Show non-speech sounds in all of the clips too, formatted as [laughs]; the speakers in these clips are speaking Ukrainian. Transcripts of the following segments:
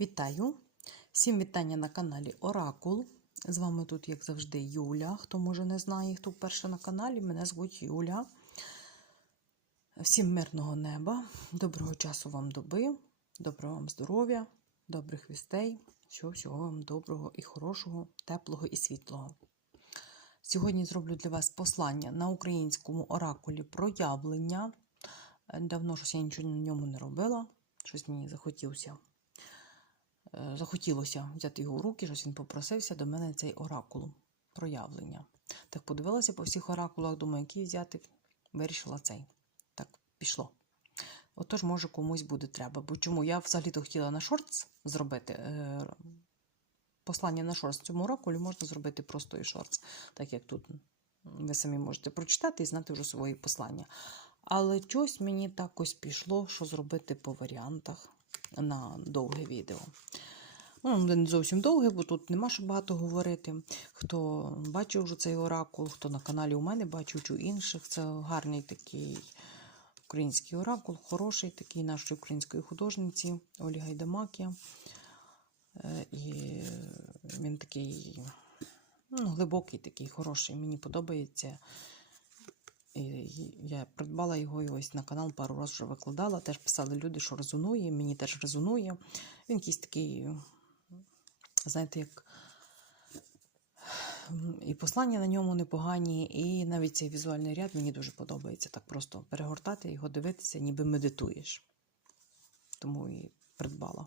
Вітаю! Всім вітання на каналі Оракул. З вами тут, як завжди, Юля. Хто може не знає, хто вперше на каналі, мене звуть Юля. Всім мирного неба, доброго часу вам доби, доброго вам здоров'я, добрих вістей, всього всього вам доброго і хорошого, теплого і світлого. Сьогодні зроблю для вас послання на українському оракулі проявлення. Давно щось я нічого на ньому не робила, щось мені захотілося. Е, захотілося взяти його в руки, щось він попросився до мене цей оракул проявлення. Так подивилася по всіх оракулах, думаю, який взяти, вирішила цей. Так, пішло. Отож, може, комусь буде треба. Бо чому я взагалі-то хотіла на шортс зробити. Е, Послання на шортс цьому оракулі можна зробити просто і шортс, так як тут ви самі можете прочитати і знати вже свої послання. Але щось мені так ось пішло, що зробити по варіантах на довге відео. Ну, не зовсім довге, бо тут нема що багато говорити. Хто бачив вже цей оракул, хто на каналі у мене бачив, чи у інших. Це гарний такий український оракул, хороший такий нашої української художниці Олі Гайдамакія. Е, І він такий ну, глибокий, такий хороший. Мені подобається. Я придбала його і ось на канал пару разів вже викладала. Теж писали люди, що резонує, мені теж резонує. Він якийсь такий, знаєте, як і послання на ньому непогані, і навіть цей візуальний ряд мені дуже подобається. Так просто перегортати його, дивитися, ніби медитуєш. Тому і придбала.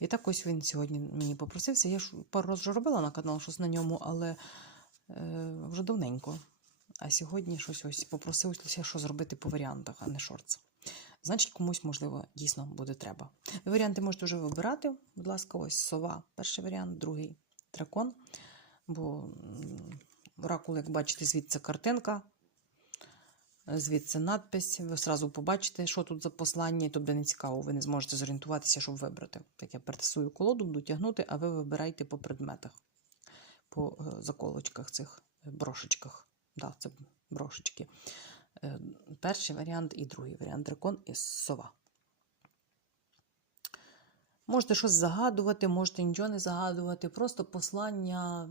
І так ось він сьогодні мені попросився. Я ж пару разів вже робила на канал щось на ньому, але е, вже давненько. А сьогодні щось ось попросився, що зробити по варіантах, а не шортс. Значить, комусь, можливо, дійсно буде треба. Ви варіанти можете вже вибирати. Будь ласка, ось сова. Перший варіант, другий дракон. Бо оракул, як бачите, звідси картинка, звідси надпись. Ви одразу побачите, що тут за послання, і то буде не цікаво, ви не зможете зорієнтуватися, щоб вибрати. Так я перетасую колоду, буду тягнути, а ви вибирайте по предметах, по заколочках цих брошечках. Да, це брошечки. Перший варіант і другий варіант дракон і сова. Можете щось загадувати, можете нічого не загадувати. Просто послання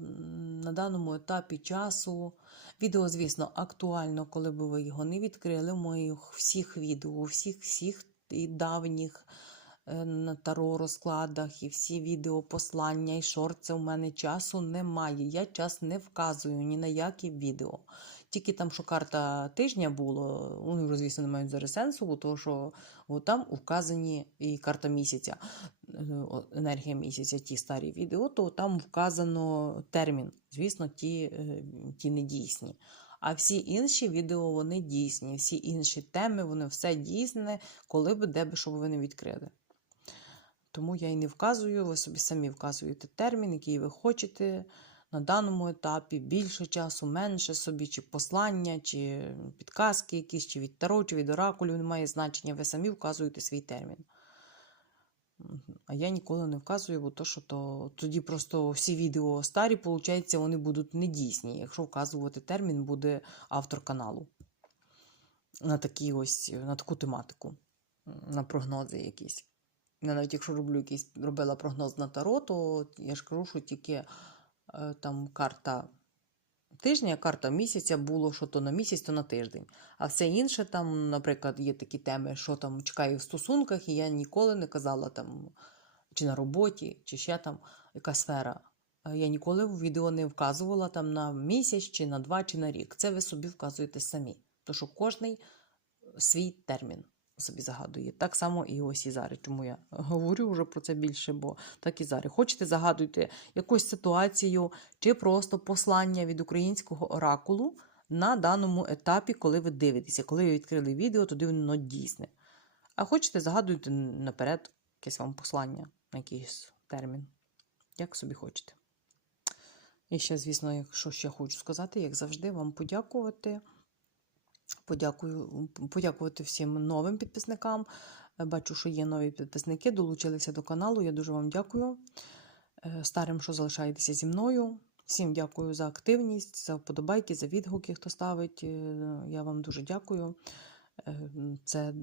на даному етапі часу. Відео, звісно, актуально, коли б ви його не відкрили. В моїх всіх відео, всіх всіх і давніх на таро розкладах, і всі відео послання, і шорти у мене часу немає. Я час не вказую ні на які відео. Тільки там, що карта тижня було, вони вже, звісно, не мають зараз сенсу, бо того, що от там вказані і карта місяця, енергія місяця, ті старі відео, то там вказано термін. Звісно, ті, ті не дійсні. А всі інші відео вони дійсні, всі інші теми, вони все дійсне, коли би де би щоб ви не відкрили. Тому я і не вказую, ви собі самі вказуєте термін, який ви хочете на даному етапі, більше часу, менше собі, чи послання, чи підказки якісь, чи від таро, чи від оракулів немає значення, ви самі вказуєте свій термін. А я ніколи не вказую, бо то, що то тоді просто всі відео старі, виходить, вони будуть недійсні. Якщо вказувати термін, буде автор каналу на такі ось, на таку тематику, на прогнози якісь. Я навіть якщо роблю якийсь, робила прогноз на таро, то я ж кажу, що тільки е, там карта тижня, карта місяця було, що то на місяць, то на тиждень. А все інше, там, наприклад, є такі теми, що там чекаю в стосунках, і я ніколи не казала там, чи на роботі, чи ще там яка сфера. Я ніколи в відео не вказувала там на місяць, чи на два, чи на рік. Це ви собі вказуєте самі. Тому що кожний свій термін собі загадує. Так само і ось і зараз. Чому я говорю вже про це більше, бо так і зараз. Хочете загадуйте якусь ситуацію чи просто послання від українського оракулу на даному етапі, коли ви дивитеся. Коли ви відкрили відео, тоді воно дійсне. А хочете, загадуйте наперед якесь вам послання на якийсь термін. Як собі хочете. І ще, звісно, якщо ще хочу сказати, як завжди, вам подякувати. Подякую, подякувати всім новим підписникам. Бачу, що є нові підписники, долучилися до каналу. Я дуже вам дякую. Старим, що залишаєтеся зі мною. Всім дякую за активність, за вподобайки, за відгуки, хто ставить. Я вам дуже дякую. Е, Це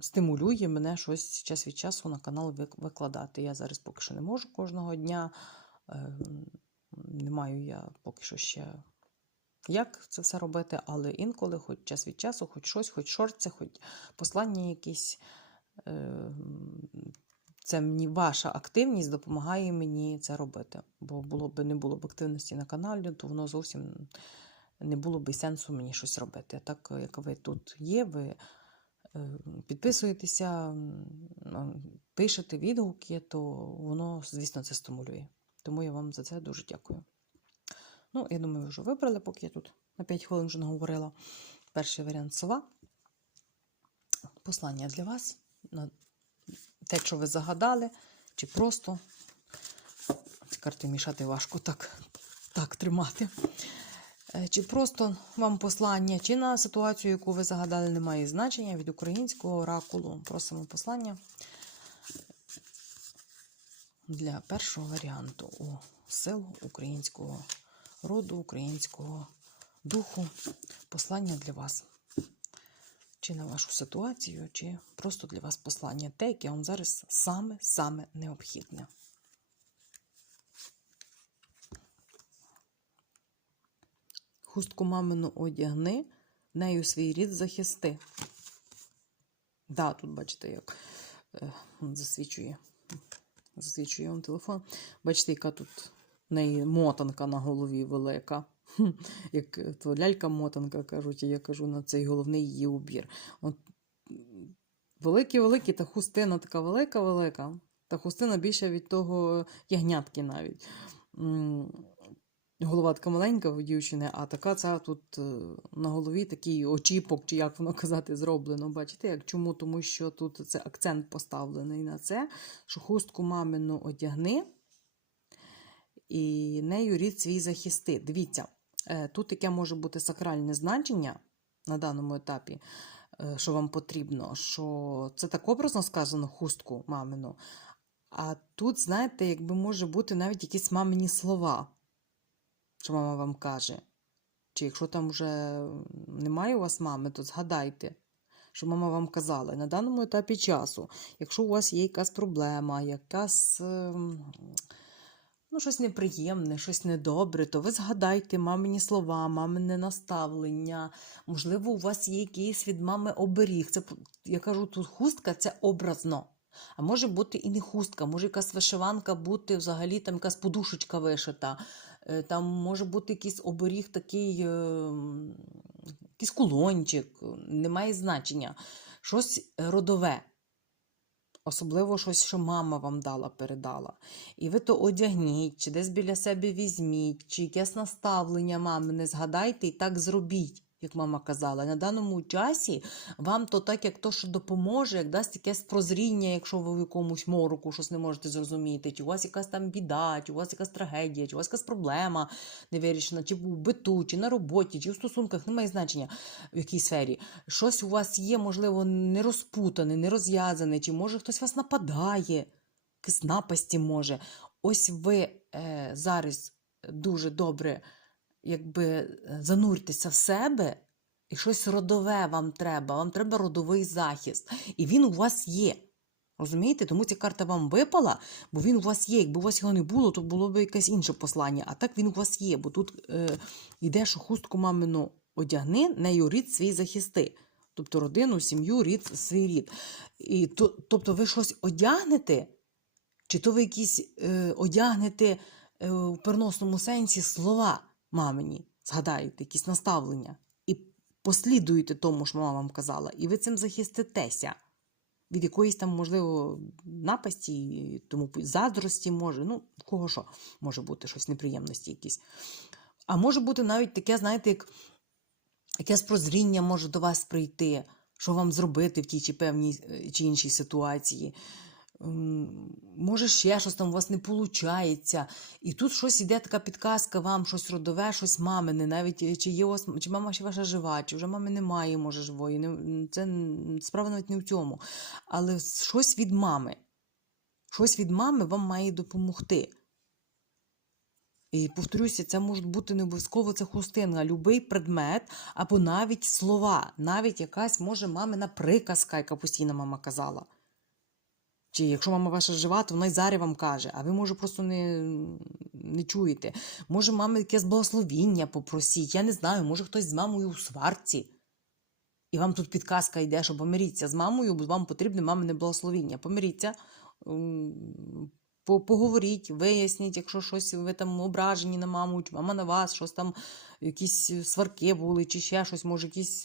стимулює мене щось час від часу на канал викладати. Я зараз поки що не можу кожного дня. е, Не маю я поки що ще як це все робити, але інколи, хоч час від часу, хоч щось, хоч шорти, хоч послання якісь. е, Це мені ваша активність допомагає мені це робити. Бо було б не було б активності на каналі, то воно зовсім не було б сенсу мені щось робити. Так як ви тут є, ви е, підписуєтеся, пишете відгуки, то воно, звісно, це стимулює. Тому я вам за це дуже дякую. Ну, я думаю, ви вже вибрали, поки я тут на 5 хвилин вже наговорила. Перший варіант сова. Послання для вас. На те, що ви загадали, чи просто ці карти мішати важко так, так тримати. Е, Чи просто вам послання, чи на ситуацію, яку ви загадали, не має значення від українського оракулу. Просимо послання для першого варіанту у силу українського роду, українського духу. Послання для вас. Чи на вашу ситуацію, чи просто для вас послання. Те, яке вам зараз саме-саме необхідне. Хустку мамину одягни, нею свій рід захисти. Да, тут бачите, як е, засвічує. Засвічує вам телефон. Бачите, яка тут в неї мотанка на голові велика. Як то лялька-мотанка, кажуть, я кажу на цей головний її убір. От, великі-великі, та хустина така велика-велика. Та хустина більше від того ягнятки навіть. Голова така маленька в дівчини, а така ця тут е, на голові такий очіпок, чи як воно казати, зроблено. Бачите, як чому? Тому що тут це акцент поставлений на це, що хустку мамину одягни і нею рід свій захисти. Дивіться, е, тут яке може бути сакральне значення на даному етапі, е, що вам потрібно, що це так образно сказано хустку мамину. А тут, знаєте, якби може бути навіть якісь мамині слова що мама вам каже. Чи якщо там вже немає у вас мами, то згадайте, що мама вам казала. На даному етапі часу, якщо у вас є якась проблема, якась ем, ну, щось неприємне, щось недобре, то ви згадайте мамині слова, мамине наставлення. Можливо, у вас є якийсь від мами оберіг. Це, я кажу, тут хустка це образно. А може бути і не хустка, може якась вишиванка бути взагалі там якась подушечка вишита. Е, Там може бути якийсь оберіг, такий, е, якийсь кулончик, немає значення. Щось родове. Особливо щось, що мама вам дала, передала. І ви то одягніть, чи десь біля себе візьміть, чи якесь наставлення мами не згадайте і так зробіть, як мама казала. На даному часі вам то так, як то, що допоможе, як дасть якесь прозріння, якщо ви в якомусь мороку щось не можете зрозуміти, чи у вас якась там біда, чи у вас якась трагедія, чи у вас якась проблема невирішена, чи в биту, чи на роботі, чи в стосунках, немає значення в якій сфері. Щось у вас є, можливо, не розпутане, не розв'язане, чи може хтось вас нападає, якісь напасті може. Ось ви е, зараз дуже добре якби е, зануртеся в себе, і щось родове вам треба. Вам треба родовий захист. І він у вас є. Розумієте? Тому ця карта вам випала, бо він у вас є. Якби у вас його не було, то було б якесь інше послання. А так він у вас є, бо тут е, йде, що хустку мамину одягни, нею рід свій захисти. Тобто родину, сім'ю, рід, свій рід. І, то, тобто ви щось одягнете, чи то ви якісь е, одягнете е, в переносному сенсі слова мамині, згадаєте, якісь наставлення, і послідуєте тому, що мама вам казала, і ви цим захиститеся від якоїсь там, можливо, напасті, тому заздрості може, ну, в кого що може бути щось неприємності якісь. А може бути навіть таке, знаєте, як якесь прозріння може до вас прийти, що вам зробити в тій чи певній е, чи іншій ситуації. Може, ще щось там у вас не виходить. І тут щось іде така підказка вам, щось родове, щось мамине, навіть е, чи є вас, чи мама ще ваша жива, чи вже мами немає, може, живої. Не, це справа навіть не в цьому. Але щось від мами. Щось від мами вам має допомогти. І повторюся, це може бути не обов'язково це хустина, любий предмет або навіть слова, навіть якась може мамина приказка, яка постійно мама казала. Чи якщо мама ваша жива, то вона й зараз вам каже, а ви, може, просто не, не чуєте. Може, мами якесь благословіння попросіть, я не знаю, може хтось з мамою у сварці. І вам тут підказка йде, що помиріться з мамою, бо вам потрібне мамине благословіння. Помиріться, поговоріть, виясніть, якщо щось ви там ображені на маму, чи мама на вас, щось там, якісь сварки були, чи ще щось, може, якісь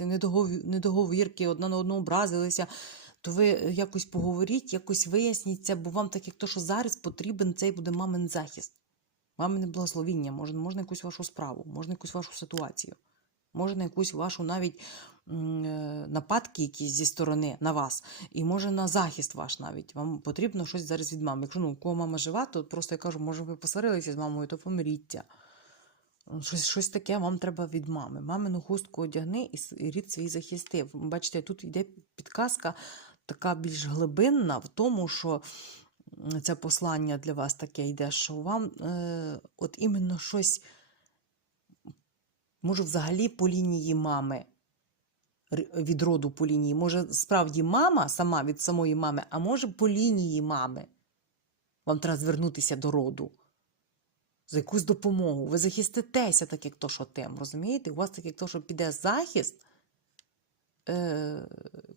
недоговірки, одна на одну образилися, то ви якось поговоріть, якось виясніть це, бо вам так як то, що зараз потрібен цей буде мамин захист. Мамине благословіння, може, можна якусь вашу справу, можна якусь вашу ситуацію, може на якусь вашу навіть е, нападки якісь зі сторони на вас, і може на захист ваш навіть. Вам потрібно щось зараз від мами. Якщо ну, у кого мама жива, то просто я кажу, може, ви посварилися з мамою, то помиріться. Щось, щось таке вам треба від мами. Мамину хустку одягни і, рід свій захисти. Бачите, тут йде підказка така більш глибинна в тому, що це послання для вас таке йде, що вам е, от іменно щось, може, взагалі по лінії мами, від роду по лінії. Може, справді мама сама від самої мами, а може по лінії мами. Вам треба звернутися до роду. За якусь допомогу. Ви захиститеся, так як то, що тим. Розумієте? У вас так як то, що піде захист,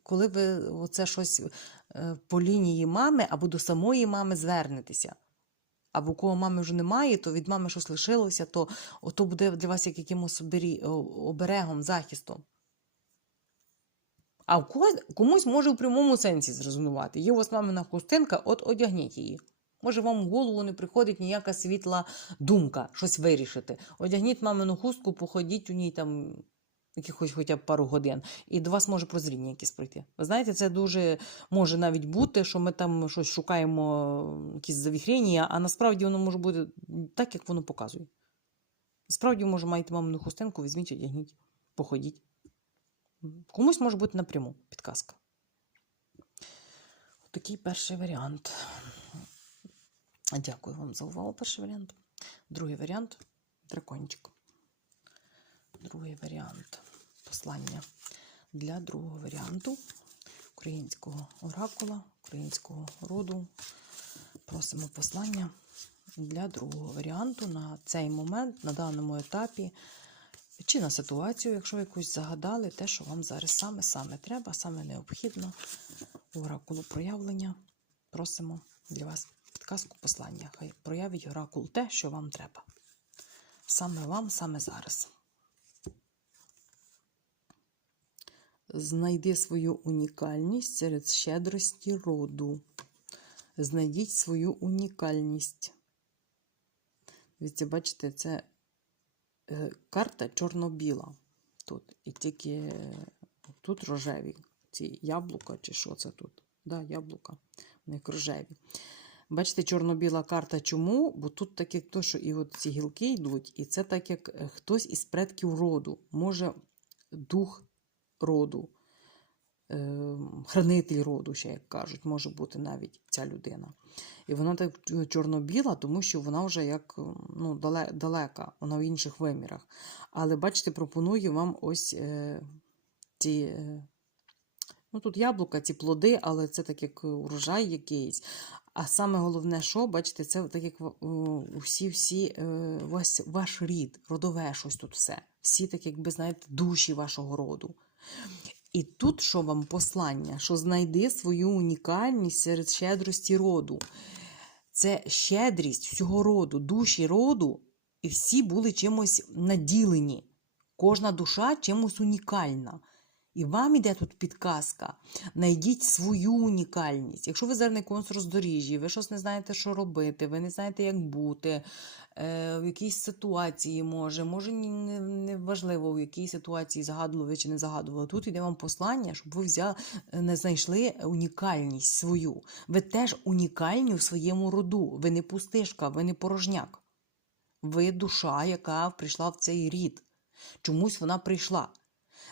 коли ви оце щось е, по лінії мами або до самої мами звернетеся. Або кого мами вже немає, то від мами щось лишилося, то ото буде для вас як якимось оберегом, захистом. А комусь може в прямому сенсі зрезонувати. Є у вас мамина хустинка, от одягніть її. Може, вам в голову не приходить ніяка світла думка, щось вирішити. Одягніть мамину хустку, походіть у ній там якихось хоча б пару годин, і до вас може прозріння якесь прийти. Ви знаєте, це дуже може навіть бути, що ми там щось шукаємо, якісь завіхрення, а насправді воно може бути так, як воно показує. Насправді, може, маєте мамину хустинку, візьміть, одягніть, походіть. Комусь може бути напряму підказка. Такий перший варіант. Дякую вам за увагу. Перший варіант. Другий варіант дракончик. Другий варіант послання для другого варіанту українського оракула, українського роду. Просимо послання для другого варіанту на цей момент, на даному етапі, чи на ситуацію, якщо якусь загадали, те, що вам зараз саме-саме треба, саме необхідно оракулу проявлення. Просимо для вас підказку послання. Хай проявить оракул те, що вам треба. Саме вам, саме зараз. Знайди свою унікальність серед щедрості роду. Знайдіть свою унікальність. Дивіться, бачите, це е, карта чорно-біла. Тут. І тільки е, тут рожеві. Ці яблука, чи що це тут? Да, яблука. Вони рожеві. Бачите, чорно-біла карта чому? Бо тут так як то, що і от ці гілки йдуть, і це так як е, хтось із предків роду, може дух роду, е, хранитель роду, ще як кажуть, може бути навіть ця людина. І вона так е, чорно-біла, тому що вона вже як е, ну, далека, вона в інших вимірах. Але бачите, пропоную вам ось е, ці. Е, Ну, тут яблука, ці плоди, але це так як урожай якийсь. А саме головне, що, бачите, це так як усі, всі, ваш, ваш рід, родове щось тут все. Всі, так якби, знаєте, душі вашого роду. І тут що вам послання, що знайди свою унікальність серед щедрості роду. Це щедрість всього роду, душі роду, і всі були чимось наділені. Кожна душа чимось унікальна. І вам іде тут підказка. Найдіть свою унікальність. Якщо ви зараз на роздоріжжі, ви щось не знаєте, що робити, ви не знаєте, як бути, в якійсь ситуації може, може не, важливо, в якій ситуації загадували чи не загадували. Тут йде вам послання, щоб ви взяли, не знайшли унікальність свою. Ви теж унікальні в своєму роду. Ви не пустишка, ви не порожняк. Ви душа, яка прийшла в цей рід. Чомусь вона прийшла.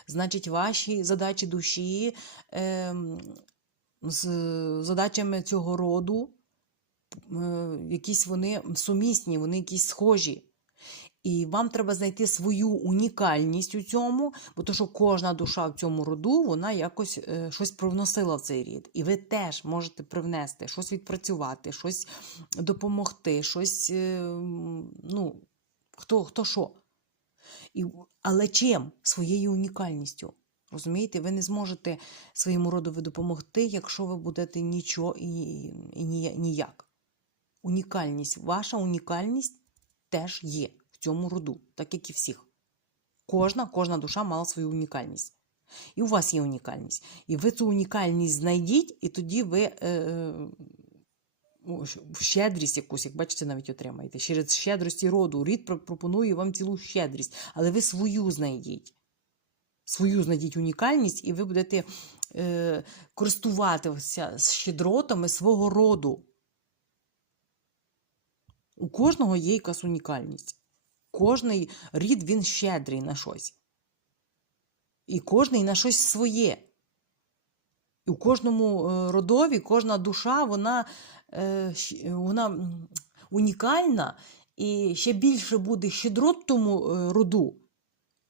Значить, ваші задачі душі е, з задачами цього роду, е, якісь вони сумісні, вони якісь схожі. І вам треба знайти свою унікальність у цьому, бо то, що кожна душа в цьому роду, вона якось е, щось привносила в цей рід. І ви теж можете привнести, щось відпрацювати, щось допомогти, щось, е, ну, хто, хто що. І, але чим? Своєю унікальністю. Розумієте, ви не зможете своєму родові допомогти, якщо ви будете нічого і, і ні- ніяк. Унікальність, ваша унікальність теж є в цьому роду, так як і всіх. Кожна, кожна душа мала свою унікальність. І у вас є унікальність. І ви цю унікальність знайдіть, і тоді ви е, е, щедрість якусь, як бачите, навіть отримаєте. Через щедрості роду. Рід пропонує вам цілу щедрість, але ви свою знайдіть. Свою знайдіть унікальність, і ви будете е, користуватися щедротами свого роду. У кожного є якась унікальність. Кожний рід він щедрий на щось. І кожний на щось своє. І у кожному е, родові, кожна душа, вона, е, вона унікальна, і ще більше буде щедрот тому е, роду.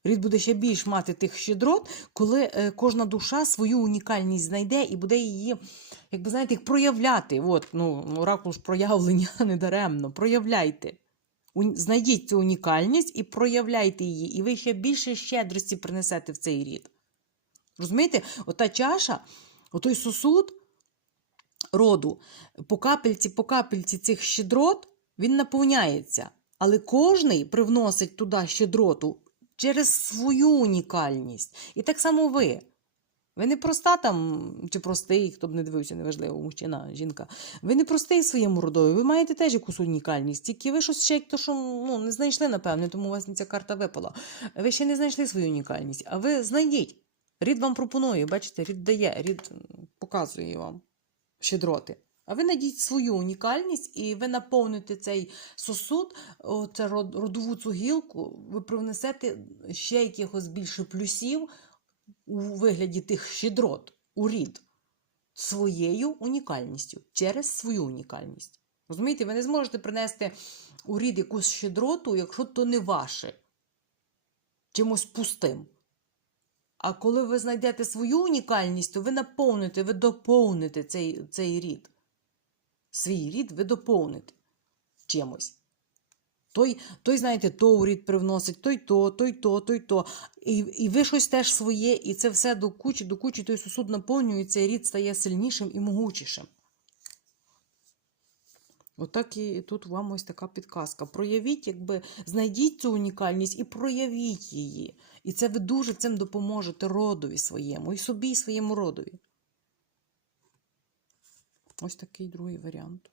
Рід буде ще більш мати тих щедрот, коли е, кожна душа свою унікальність знайде і буде її, як би знаєте, як проявляти. От, ну, оракул ж проявлення [laughs] недаремно. Проявляйте. Уні- Знайдіть цю унікальність і проявляйте її, і ви ще більше щедрості принесете в цей рід. Розумієте, ота чаша, отой сосуд роду, по капельці, по капельці цих щедрот, він наповняється. Але кожний привносить туди щедроту через свою унікальність. І так само ви. Ви не проста там, чи простий, хто б не дивився, неважливо, мужчина, жінка. Ви не простий своєму родові, ви маєте теж якусь унікальність, тільки ви щось ще то, що ну, не знайшли, напевне, тому у вас ця карта випала. Ви ще не знайшли свою унікальність, а ви знайдіть. Рід вам пропонує, бачите, рід дає, рід показує вам щедроти. А ви знайдіть свою унікальність і ви наповните цей сосуд, оце родову цю гілку, ви привнесете ще якихось більше плюсів у вигляді тих щедрот у рід своєю унікальністю, через свою унікальність. Розумієте, ви не зможете принести у рід якусь щедроту, якщо то не ваше, чимось пустим. А коли ви знайдете свою унікальність, то ви наповните, ви доповните цей, цей рід. Свій рід ви доповните чимось. Той, той, знаєте, то у рід привносить, той то, той то, той то. І, і ви щось теж своє, і це все до кучі, до кучі той сосуд наповнюється, і рід стає сильнішим і могучішим. Отак і тут вам ось така підказка. Проявіть, якби знайдіть цю унікальність і проявіть її. І це ви дуже цим допоможете родові своєму, і собі, і своєму родові. Ось такий другий варіант.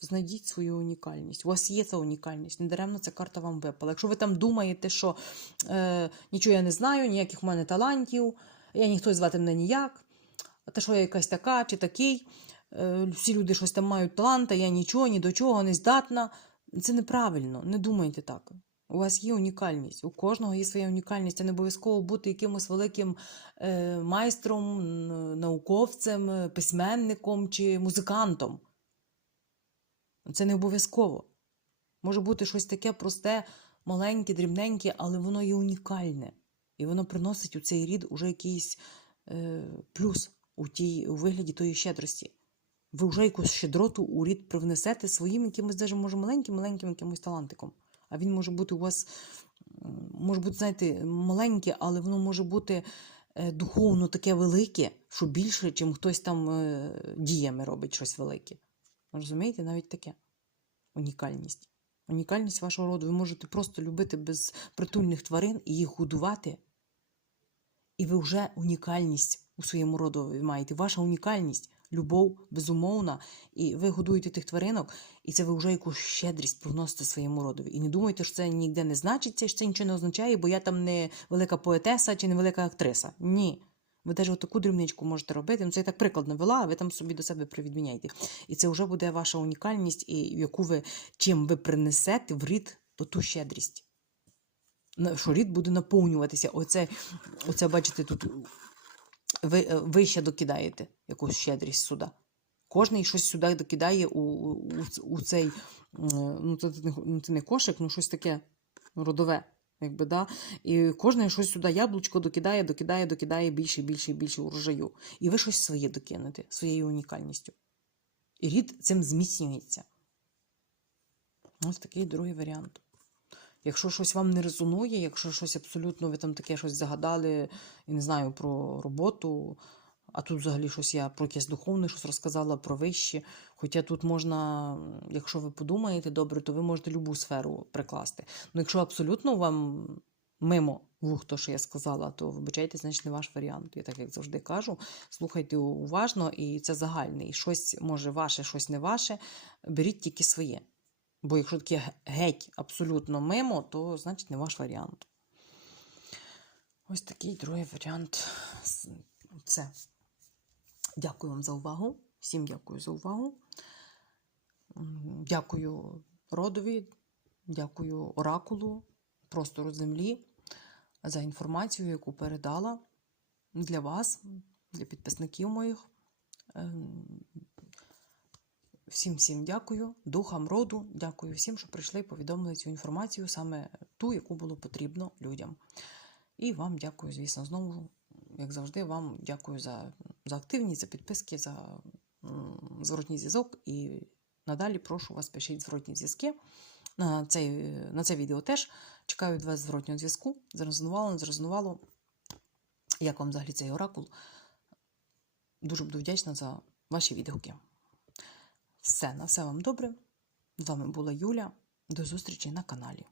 Знайдіть свою унікальність. У вас є ця унікальність. Недаремно ця карта вам випала. Якщо ви там думаєте, що е, нічого я не знаю, ніяких в мене талантів, я ніхто звати мене ніяк, те, що я якась така чи такий, е, всі люди щось там мають талант, а я нічого, ні до чого не здатна. Це неправильно. Не думайте так. У вас є унікальність. У кожного є своя унікальність. Це не обов'язково бути якимось великим е, майстром, науковцем, е, письменником чи музикантом. Це не обов'язково. Може бути щось таке просте, маленьке, дрібненьке, але воно є унікальне. І воно приносить у цей рід уже якийсь е, плюс у, тій, у вигляді тої щедрості. Ви вже якусь щедроту у рід привнесете своїм якимось, даже, може, маленьким-маленьким якимось талантиком. А він може бути у вас, може бути, знаєте, маленьке, але воно може бути е, духовно таке велике, що більше, чим хтось там е, діями робить щось велике. Розумієте, навіть таке. Унікальність. Унікальність вашого роду. Ви можете просто любити безпритульних тварин і їх годувати. І ви вже унікальність у своєму родові маєте. Ваша унікальність, любов безумовна, і ви годуєте тих тваринок, і це ви вже якусь щедрість приносите своєму родові. І не думайте, що це ніде не значиться, що це нічого не означає, бо я там не велика поетеса чи не велика актриса. Ні. Ви навіть таку дрібничку можете робити. Ну, це я так приклад навела, а ви там собі до себе привідміняйте. І це вже буде ваша унікальність, і яку ви чим ви принесете в рід ту щедрість. Що рід буде наповнюватися. Оце, оце бачите, тут ви, е, ви ще докидаєте якусь щедрість сюди. Кожний щось сюди докидає у, у, у цей, ну це, ну, це не кошик, ну щось таке родове. Якби, да? І кожен щось сюди яблучко докидає, докидає, докидає більше, більше більше урожаю. І ви щось своє докинете, своєю унікальністю. І рід цим зміцнюється. Ось такий другий варіант. Якщо щось вам не резонує, якщо щось абсолютно ви там таке щось загадали, і не знаю, про роботу, а тут взагалі щось я про якесь духовне щось розказала, про вище. Хоча тут можна, якщо ви подумаєте добре, то ви можете любу сферу прикласти. Ну, якщо абсолютно вам мимо вух, то, що я сказала, то вибачайте, значить не ваш варіант. Я так як завжди кажу. Слухайте уважно, і це загальний. Щось може ваше, щось не ваше. Беріть тільки своє. Бо якщо таке геть абсолютно мимо, то значить не ваш варіант. Ось такий другий варіант. Все. Дякую вам за увагу. Всім дякую за увагу. Дякую родові, дякую оракулу, простору землі за інформацію, яку передала для вас, для підписників моїх. Всім всім дякую, духам роду, дякую всім, що прийшли і повідомили цю інформацію, саме ту, яку було потрібно людям. І вам дякую, звісно, знову, як завжди, вам дякую за, за активність, за підписки, за зворотній зв'язок. І надалі прошу вас пишіть зворотні зв'язки. На, цей, на це відео теж чекаю від вас зворотнього зв'язку. Зрезонувало, не зрезонувало. Як вам взагалі цей оракул? Дуже буду вдячна за ваші відгуки. Все, на все вам добре. З вами була Юля. До зустрічі на каналі.